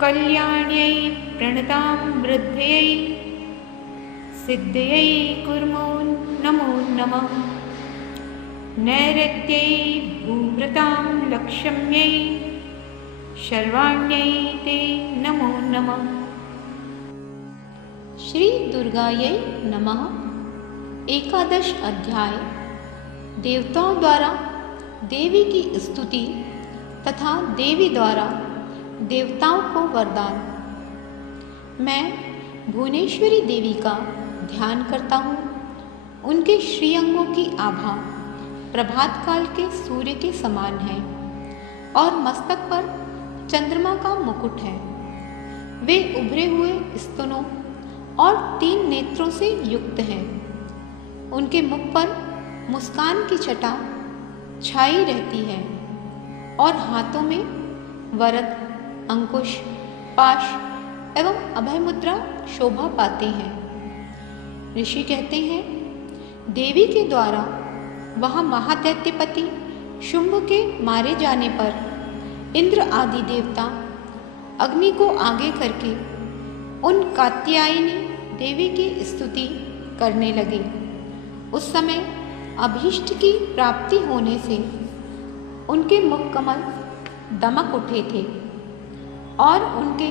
कल्याण्यै प्रणतां वृद्ध्यै सिद्धयै कुर्मो नमो नमः। नैऋत्यै भूभृतां लक्ष्म्यै शर्वाण्यै ते नमो नमः। श्री दुर्गायै नमः। एकादश अध्याय देवताओं द्वारा देवी की स्तुति तथा देवी द्वारा देवताओं को वरदान। मैं भुवनेश्वरी देवी का ध्यान करता हूँ। उनके श्रीअंगों की आभा प्रभात काल के सूर्य के समान है और मस्तक पर चंद्रमा का मुकुट है। वे उभरे हुए स्तनों और 3 नेत्रों से युक्त हैं। उनके मुख पर मुस्कान की छटा छाई रहती है और हाथों में वरद, अंकुश, पाश एवं अभय मुद्रा शोभा पाते हैं। ऋषि कहते हैं, देवी के द्वारा वहाँ महादैत्यपति शुंभ के मारे जाने पर इंद्र आदि देवता अग्नि को आगे करके उन कात्यायनी देवी की स्तुति करने लगे। उस समय अभीष्ट की प्राप्ति होने से उनके मुख कमल दमक उठे थे और उनके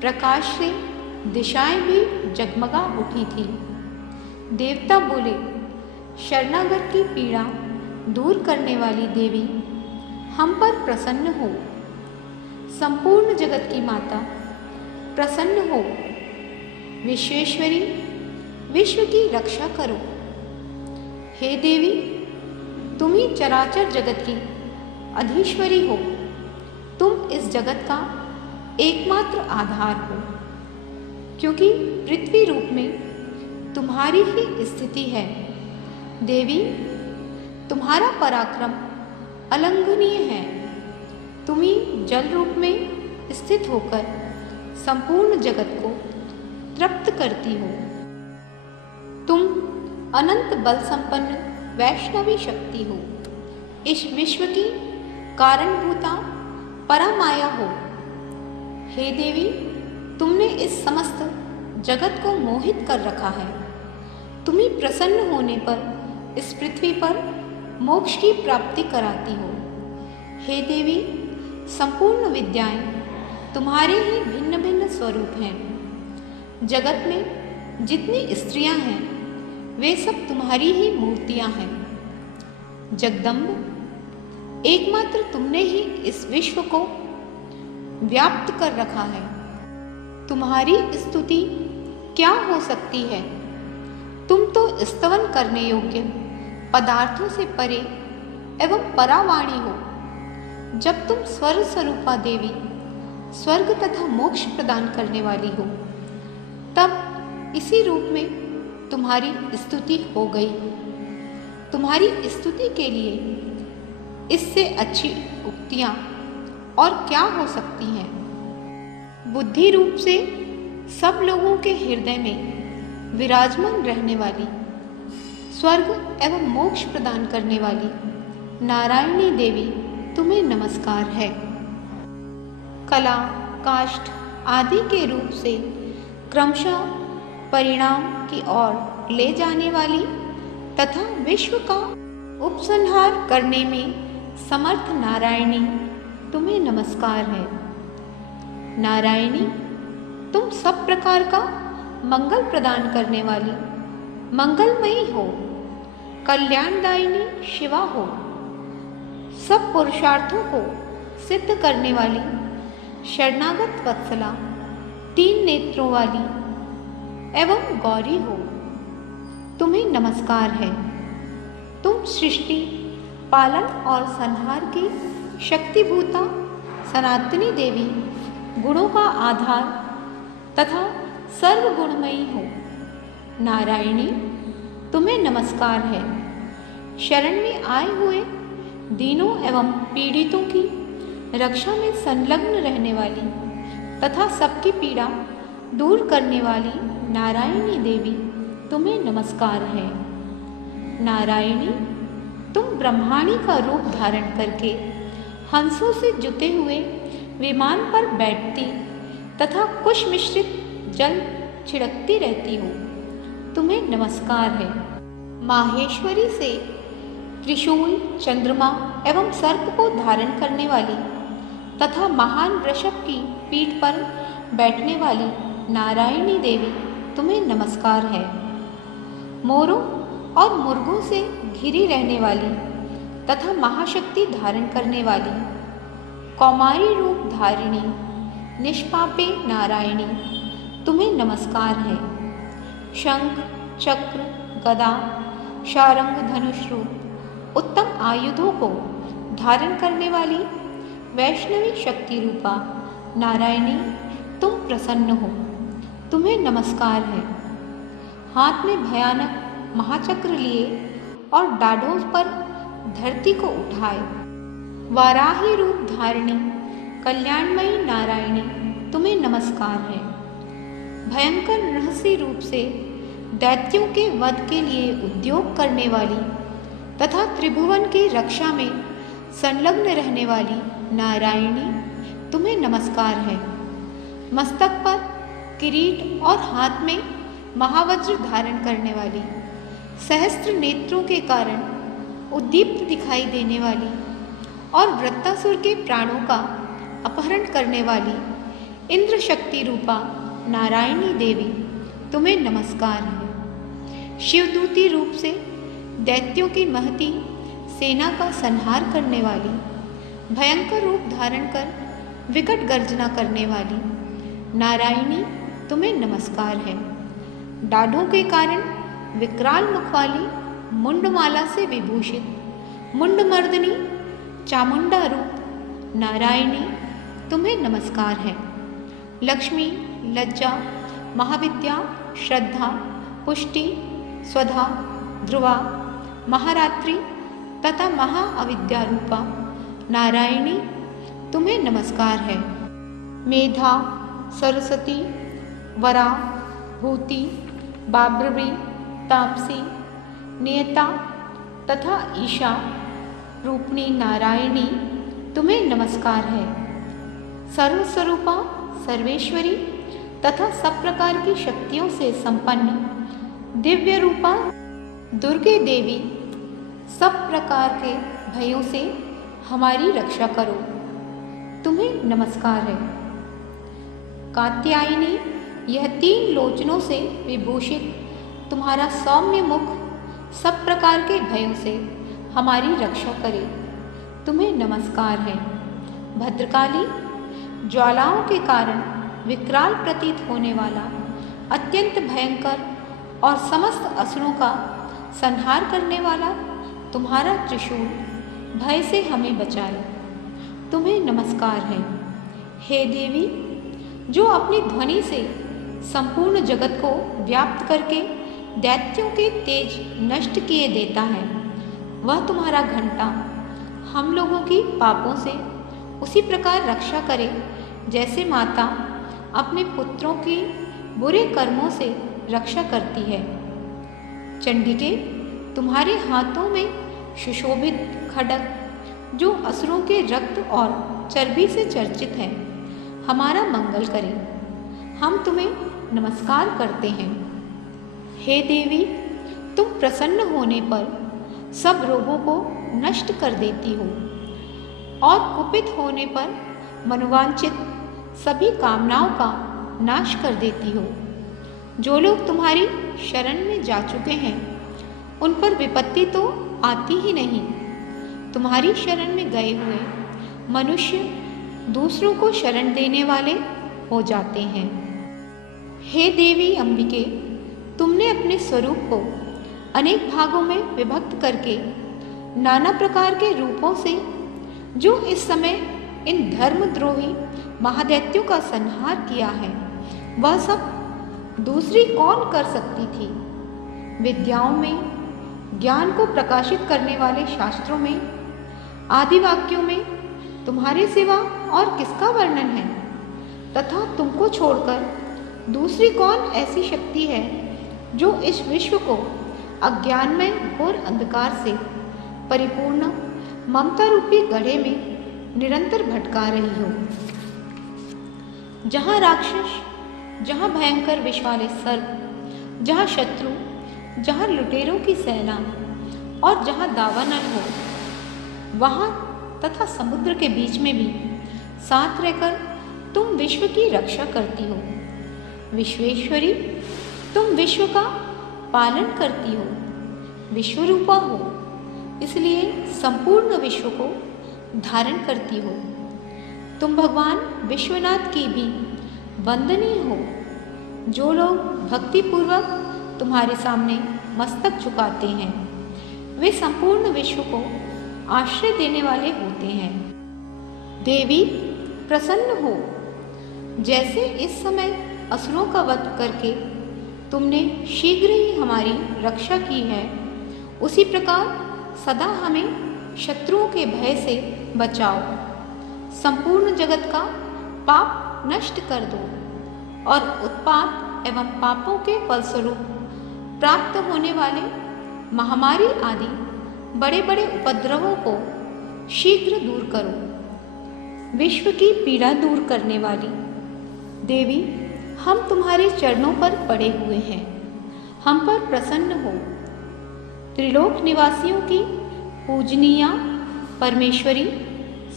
प्रकाश से दिशाएं भी जगमगा उठी थी। देवता बोले, शरणागत की पीड़ा दूर करने वाली देवी हम पर प्रसन्न हो। संपूर्ण जगत की माता प्रसन्न हो। विश्वेश्वरी, विश्व की रक्षा करो। हे देवी, तुम ही चराचर जगत की अधीश्वरी हो। तुम इस जगत का एकमात्र आधार हो, क्योंकि पृथ्वी रूप में तुम्हारी ही स्थिति है। देवी, तुम्हारा पराक्रम अलंघनीय है। तुम ही जल रूप में स्थित होकर संपूर्ण जगत को तृप्त करती हो। तुम अनंत बल संपन्न वैष्णवी शक्ति हो। इस विश्व की कारणभूता परामाया हो। हे देवी, तुमने इस समस्त जगत को मोहित कर रखा है। तुम्ही प्रसन्न होने पर इस पृथ्वी पर मोक्ष की प्राप्ति कराती हो। हे देवी, संपूर्ण विद्याएं तुम्हारे ही भिन्न भिन्न स्वरूप हैं। जगत में जितनी स्त्रियां हैं वे सब तुम्हारी ही मूर्तियां हैं। जगदम्ब, एकमात्र तुमने ही इस विश्व को व्याप्त कर रखा है। तुम्हारी स्तुति क्या हो सकती है? तुम तो स्तवन करने योग्य पदार्थों से परे एवं परावाणी हो। जब तुम स्वर्ग स्वरूपा देवी, स्वर्ग तथा मोक्ष प्रदान करने वाली हो, तब इसी रूप में तुम्हारी स्तुति हो गई। तुम्हारी स्तुति के लिए इससे अच्छी उक्तियां और क्या हो सकती हैं? बुद्धि रूप से सब लोगों के हृदय में विराजमान रहने वाली, स्वर्ग एवं मोक्ष प्रदान करने वाली नारायणी देवी, तुम्हें नमस्कार है। कला, काष्ठ आदि के रूप से क्रमशः परिणाम की ओर ले जाने वाली तथा विश्व का उपसंहार करने में समर्थ नारायणी, तुम्हें नमस्कार है। नारायणी, तुम सब प्रकार का मंगल प्रदान करने वाली मंगलमयी हो। कल्याणदायिनी शिवा हो। सब पुरुषार्थों को सिद्ध करने वाली शरणागत वत्सला, 3 नेत्रों वाली एवं गौरी हो। तुम्हें नमस्कार है। तुम सृष्टि, पालन और संहार की शक्तिभूता सनातनी देवी, गुणों का आधार तथा सर्वगुणमयी हो। नारायणी, तुम्हें नमस्कार है। शरण में आए हुए दीनों एवं पीड़ितों की रक्षा में संलग्न रहने वाली तथा सबकी पीड़ा दूर करने वाली नारायणी देवी, तुम्हें नमस्कार है। नारायणी, तुम ब्रह्माणी का रूप धारण करके हंसों से जुते हुए विमान पर बैठती तथा कुश मिश्रित जल छिड़कती रहती हो, तुम्हें नमस्कार है। माहेश्वरी से त्रिशूल, चंद्रमा एवं सर्प को धारण करने वाली तथा महान वृषभ की पीठ पर बैठने वाली नारायणी देवी, तुम्हें नमस्कार है। मोरों और मुर्गों से घिरी रहने वाली तथा महाशक्ति धारण करने वाली कौमारी रूप धारिणी निष्पापे नारायणी, तुम्हें नमस्कार है। शंख, चक्र, गदा, शारंग, धनुष रूप उत्तम आयुधों को धारण करने वाली वैष्णवी शक्ति रूपा नारायणी, तुम प्रसन्न हो, तुम्हें नमस्कार है। हाथ में भयानक महाचक्र लिए और डाढ़ों पर धरती को उठाए वाराही रूप धारिणी कल्याणमयी नारायणी, तुम्हें नमस्कार है। भयंकर रहस्य रूप से दैत्यों के वध के लिए उद्योग करने वाली तथा त्रिभुवन की रक्षा में संलग्न रहने वाली नारायणी, तुम्हें नमस्कार है। मस्तक पर किरीट और हाथ में महावज्र धारण करने वाली, सहस्त्र नेत्रों के कारण उद्दीप्त दिखाई देने वाली और वृत्तासुर के प्राणों का अपहरण करने वाली इंद्र शक्ति रूपा नारायणी देवी, तुम्हें नमस्कार है। शिवदूती रूप से दैत्यों की महती सेना का संहार करने वाली, भयंकर रूप धारण कर विकट गर्जना करने वाली नारायणी, तुम्हें नमस्कार है। डाढ़ों के कारण विकराल मुख वाली मुंडमाला से विभूषित मुंडमर्दिनी चामुंडा रूप नारायणी, तुम्हें नमस्कार है। लक्ष्मी, लज्जा, महाविद्या, श्रद्धा, पुष्टि, स्वधा, ध्रुवा, महारात्रि तथा महाअविद्या रूपा नारायणी, तुम्हें नमस्कार है। मेधा, सरस्वती, वरा, भूति, बाब्रवी, तापसी, नियता तथा ईशा रूपणी नारायणी, तुम्हें नमस्कार है। सर्वस्वरूपा, सर्वेश्वरी तथा सब प्रकार की शक्तियों से संपन्न दिव्य रूपा दुर्गे देवी, सब प्रकार के भयों से हमारी रक्षा करो, तुम्हें नमस्कार है। कात्यायनी, यह 3 लोचनों से विभूषित तुम्हारा सौम्य मुख सब प्रकार के भयों से हमारी रक्षा करे, तुम्हें नमस्कार है। भद्रकाली, ज्वालाओं के कारण विकराल प्रतीत होने वाला अत्यंत भयंकर और समस्त असुरों का संहार करने वाला तुम्हारा त्रिशूल भय से हमें बचाए, तुम्हें नमस्कार है। हे देवी, जो अपनी ध्वनि से संपूर्ण जगत को व्याप्त करके दैत्यों के तेज नष्ट किए देता है, वह तुम्हारा घंटा हम लोगों की पापों से उसी प्रकार रक्षा करे जैसे माता अपने पुत्रों की बुरे कर्मों से रक्षा करती है। चंडिके, तुम्हारे हाथों में सुशोभित खड्ग जो असुरों के रक्त और चर्बी से चर्चित है, हमारा मंगल करे, हम तुम्हें नमस्कार करते हैं। हे देवी, तुम प्रसन्न होने पर सब रोगों को नष्ट कर देती हो और कुपित होने पर मनोवांछित सभी कामनाओं का नाश कर देती हो। जो लोग तुम्हारी शरण में जा चुके हैं, उन पर विपत्ति तो आती ही नहीं। तुम्हारी शरण में गए हुए मनुष्य दूसरों को शरण देने वाले हो जाते हैं। हे देवी अंबिके, तुमने अपने स्वरूप को अनेक भागों में विभक्त करके नाना प्रकार के रूपों से जो इस समय इन धर्मद्रोही महादैत्यों का संहार किया है, वह सब दूसरी कौन कर सकती थी। विद्याओं में, ज्ञान को प्रकाशित करने वाले शास्त्रों में, आदि वाक्यों में तुम्हारे सिवा और किसका वर्णन है, तथा तुमको छोड़कर दूसरी कौन ऐसी शक्ति है जो इस विश्व को अज्ञान में घोर अंधकार से परिपूर्ण ममता रूपी गड्ढे में निरंतर भटका रही हो। जहाँ राक्षस, जहाँ भयंकर विष वाले सर्प, जहाँ शत्रु, जहाँ लुटेरों की सेना और जहाँ दावानल हो, वहाँ तथा समुद्र के बीच में भी साथ रहकर तुम विश्व की रक्षा करती हो। विश्वेश्वरी, तुम विश्व का पालन करती हो, विश्वरूपा हो, इसलिए संपूर्ण विश्व को धारण करती हो। तुम भगवान विश्वनाथ की भी वंदनीय हो। जो लोग भक्तिपूर्वक तुम्हारे सामने मस्तक झुकाते हैं, वे संपूर्ण विश्व को आश्रय देने वाले होते हैं। देवी, प्रसन्न हो। जैसे इस समय असुरों का वध करके तुमने शीघ्र ही हमारी रक्षा की है, उसी प्रकार सदा हमें शत्रुओं के भय से बचाओ। संपूर्ण जगत का पाप नष्ट कर दो और उत्पात एवं पापों के फलस्वरूप प्राप्त होने वाले महामारी आदि बड़े बड़े उपद्रवों को शीघ्र दूर करो। विश्व की पीड़ा दूर करने वाली देवी, हम तुम्हारे चरणों पर पड़े हुए हैं, हम पर प्रसन्न हो। त्रिलोक निवासियों की पूजनीया परमेश्वरी,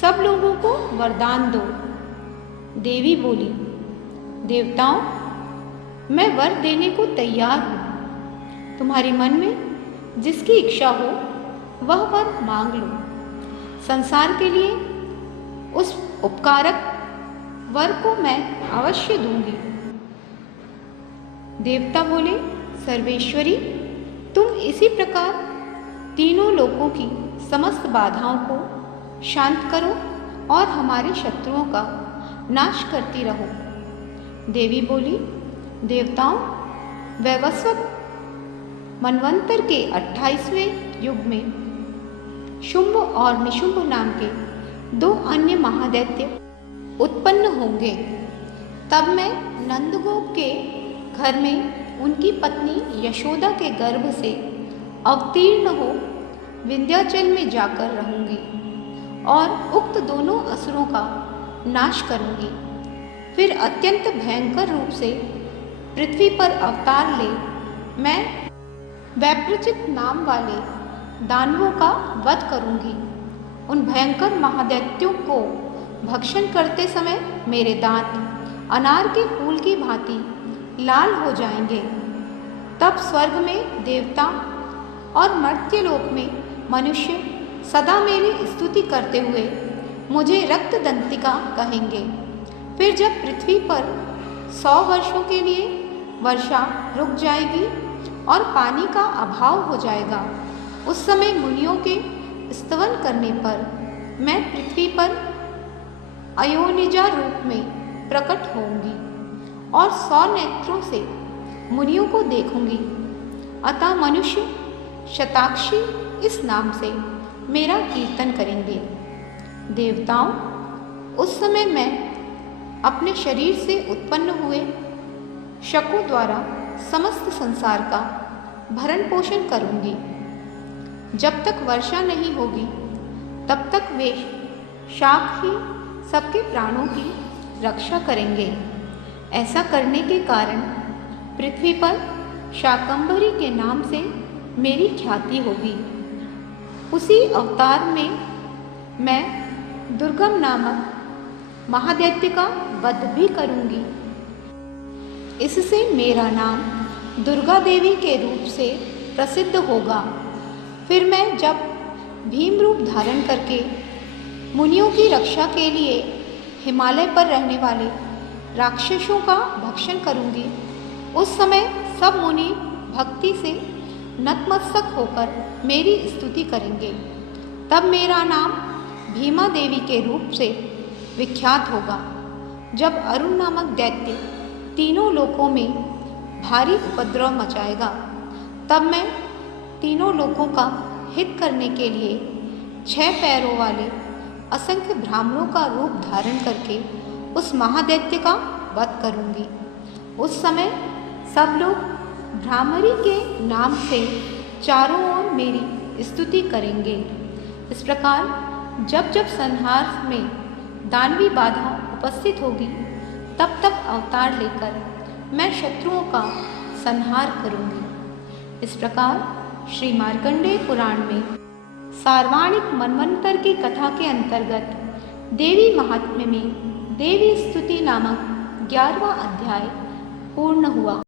सब लोगों को वरदान दो। देवी बोली, देवताओं, मैं वर देने को तैयार हूँ। तुम्हारे मन में जिसकी इच्छा हो वह वर मांग लो। संसार के लिए उस उपकारक वर को मैं अवश्य दूंगी। देवता बोले, सर्वेश्वरी, तुम इसी प्रकार तीनों लोकों की समस्त बाधाओं को शांत करो और हमारे शत्रुओं का नाश करती रहो। देवी बोली, देवताओं, वैवस्वत मनवंतर के 28वें युग में शुंभ और निशुंभ नाम के 2 अन्य महादैत्य उत्पन्न होंगे। तब मैं नंदगोप के घर में उनकी पत्नी यशोदा के गर्भ से अवतीर्ण हो विंध्याचल में जाकर रहूंगी और उक्त दोनों असुरों का नाश करूंगी। फिर अत्यंत भयंकर रूप से पृथ्वी पर अवतार ले मैं वैप्रचित नाम वाले दानवों का वध करूंगी। उन भयंकर महादैत्यों को भक्षण करते समय मेरे दांत अनार के फूल की भांति लाल हो जाएंगे। तब स्वर्ग में देवता और मर्त्यलोक में मनुष्य सदा मेरी स्तुति करते हुए मुझे रक्तदंतिका कहेंगे। फिर जब पृथ्वी पर 100 वर्षों के लिए वर्षा रुक जाएगी और पानी का अभाव हो जाएगा, उस समय मुनियों के स्तवन करने पर मैं पृथ्वी पर अयोनिजा रूप में प्रकट होंगी और 100 नेत्रों से मुनियों को देखूंगी। अतः मनुष्य शताक्षी इस नाम से मेरा कीर्तन करेंगे। देवताओं, उस समय मैं अपने शरीर से उत्पन्न हुए शकों द्वारा समस्त संसार का भरण पोषण करूंगी। जब तक वर्षा नहीं होगी तब तक वे शाक ही सबके प्राणों की रक्षा करेंगे। ऐसा करने के कारण पृथ्वी पर शाकंभरी के नाम से मेरी ख्याति होगी। उसी अवतार में मैं दुर्गम नामक महादैत्य का वध भी करूंगी। इससे मेरा नाम दुर्गा देवी के रूप से प्रसिद्ध होगा। फिर मैं जब भीम रूप धारण करके मुनियों की रक्षा के लिए हिमालय पर रहने वाले राक्षसों का भक्षण करूंगी, उस समय सब मुनि भक्ति से नतमस्तक होकर मेरी स्तुति करेंगे। तब मेरा नाम भीमा देवी के रूप से विख्यात होगा। जब अरुण नामक दैत्य तीनों लोकों में भारी उपद्रव मचाएगा, तब मैं तीनों लोकों का हित करने के लिए 6 पैरों वाले असंख्य ब्राह्मणों का रूप धारण करके उस महादैत्य का वध करूंगी। उस समय सब लोग भ्रामरी के नाम से चारों ओर मेरी स्तुति करेंगे। इस प्रकार जब जब संहार में दानवी बाधा उपस्थित होगी, तब तक अवतार लेकर मैं शत्रुओं का संहार करूंगी। इस प्रकार श्री मार्कंडेय पुराण में सार्वणिक मनवंतर की कथा के अंतर्गत देवी महात्म्य में देवी स्तुति नामक 11वां अध्याय पूर्ण हुआ।